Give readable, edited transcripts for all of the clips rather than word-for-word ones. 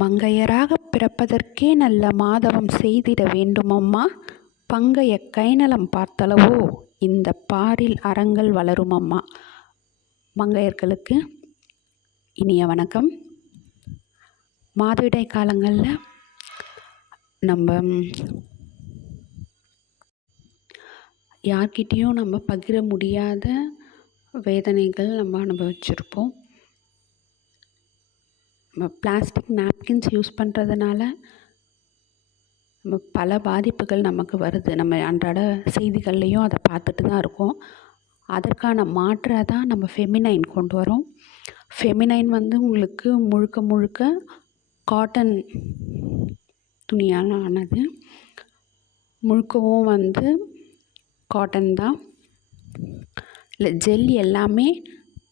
மங்கையராகப் பிறப்பதற்கே நல்ல மாதவம் செய்திட வேண்டுமம்மா. பங்கைய கைநலம் பார்த்தளவோ இந்தப் பாரில் அறங்கள் வளருமம்மா. மங்கையர்களுக்கு இனிய வணக்கம். மாதவிடாய் காலங்களில் நம்ம யார்கிட்டேயும் நம்ம பகிர முடியாத வேதனைகள் நம்ம அனுபவிச்சிருப்போம். நம்ம பிளாஸ்டிக் நாப்கின்ஸ் யூஸ் பண்ணுறதுனால நம்ம பல பாதிப்புகள் நமக்கு வருது. நம்ம அன்றாட செய்திகள்லேயும் அதை பார்த்துட்டு தான் இருக்கோம். அதற்கான மாற்றாக தான் நம்ம ஃபெமினைன் கொண்டு வரோம். ஃபெமினைன் உங்களுக்கு முழுக்க முழுக்க காட்டன் துணியால் ஆனது. முழுக்கவும் காட்டன் தான். இல்லை, ஜெல் எல்லாமே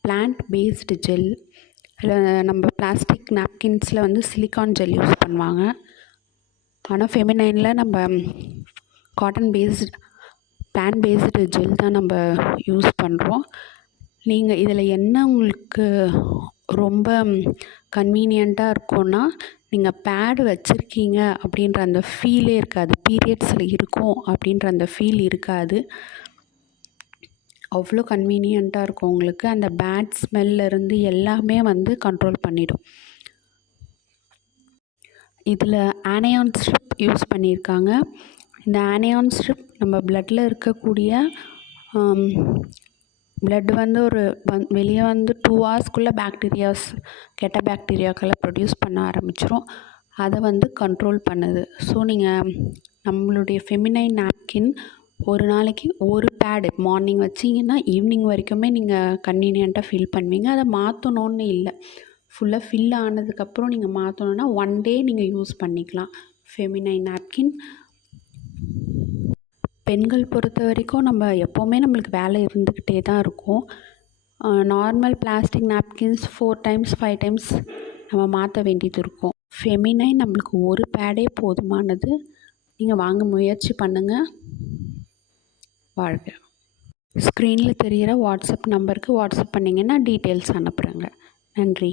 பிளான்ட் பேஸ்டு ஜெல். இல்லை, நம்ம பிளாஸ்டிக் நாப்கின்ஸில் சிலிக்கான் ஜெல் யூஸ் பண்ணுவாங்க. ஆனால் ஃபெமினைனில் நம்ம cotton based plant based gel தான் நம்ம யூஸ் பண்ணுறோம். நீங்கள் இதில் என்ன உங்களுக்கு ரொம்ப கன்வீனியண்ட்டாக இருக்கும்னா, நீங்கள் பேடு வச்சுருக்கீங்க அப்படின்ற அந்த ஃபீலே இருக்காது. பீரியட்ஸில் இருக்கும் அப்படின்ற அந்த ஃபீல் இருக்காது. அவ்வளோ கன்வீனியண்ட்டாக இருக்கும் உங்களுக்கு. அந்த பேட் ஸ்மெல்லிருந்து எல்லாமே கண்ட்ரோல் பண்ணிடும். இதில் ஆனையான் ஸ்ட்ரிப் யூஸ் பண்ணியிருக்காங்க. இந்த ஆனையான் ஸ்ட்ரிப் நம்ம பிளட்டில் இருக்கக்கூடிய பிளட் வெளியே 2 ஹவர்ஸ்க்குள்ளே பாக்டீரியாஸ், கெட்ட பாக்டீரியாக்களை ப்ரொடியூஸ் பண்ண ஆரம்பிச்சிரும். அதை கண்ட்ரோல் பண்ணுது. ஸோ நீங்கள் நம்மளுடைய ஃபெமினைன் நாப்கின் ஒரு நாளைக்கு ஒரு பேடு மார்னிங் வச்சிங்கன்னா ஈவினிங் வரைக்குமே நீங்கள் கன்வீனியண்ட்டாக ஃபீல் பண்ணுவீங்க. அதை மாற்றணுன்னு இல்லை. ஃபுல்லாக ஃபில் ஆனதுக்கப்புறம் நீங்கள் மாற்றணுன்னா 1 டே நீங்கள் யூஸ் பண்ணிக்கலாம் ஃபெமினைன் நாப்கின். பெண்கள் பொறுத்த வரைக்கும் நம்ம எப்போவுமே நம்மளுக்கு வேலை இருந்துக்கிட்டே தான் இருக்கும். Normal plastic napkins 4 times 5 times நம்ம மாற்ற வேண்டியது இருக்கும். ஃபெமினைன் நம்மளுக்கு ஒரு பேடே போதுமானது. நீங்கள் வாங்க முயற்சி பண்ணுங்கள். வாழ்க. ஸ்க்ரீனில் தெரிகிற வாட்ஸ்அப் நம்பருக்கு வாட்ஸ்அப் பண்ணிங்கன்னா டீட்டெயில்ஸ் அனுப்புகிறேங்க. நன்றி.